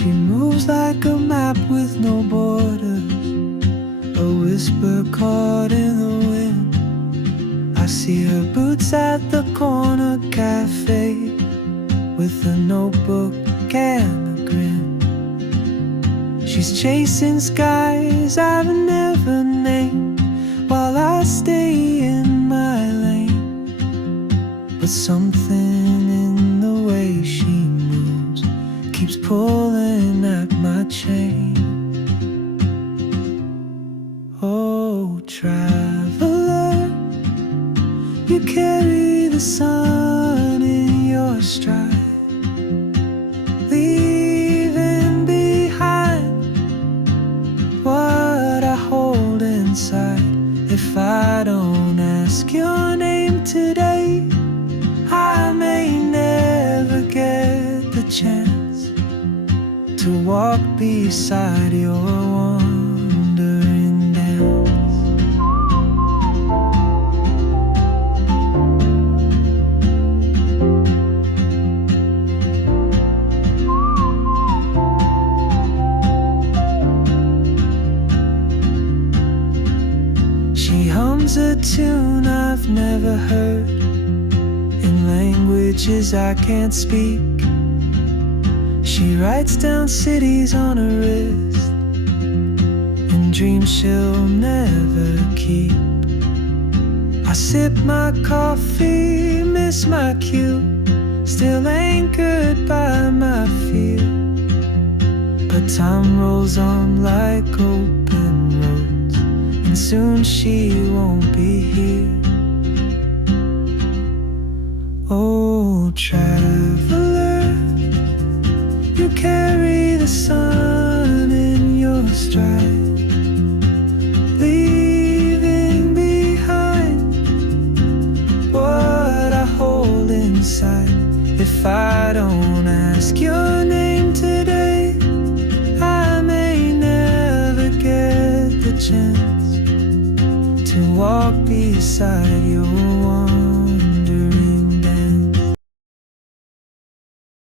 She moves like a map with no borders, a whisper caught in the wind. I see her boots at the corner cafe, with a notebook and a grin. She's chasing skies I've never named, while I stay in my lane. But something in the way she moves keeps pulling at my chain. Oh, traveler, you carry the sun in your stride, leaving behind what I hold inside. If I don't ask your name today, I may never get the chance to walk beside your wandering dance. She hums a tune I've never heard, in languages I can't speak. She writes down cities on her wrist, and dreams she'll never keep. I sip my coffee, miss my cue, still anchored by my fear. But time rolls on like open roads, and soon she won't be here. Oh, traveler, you carry the sun in your stride, leaving behind what I hold inside. If I don't ask your name today, I may never get the chance to walk beside your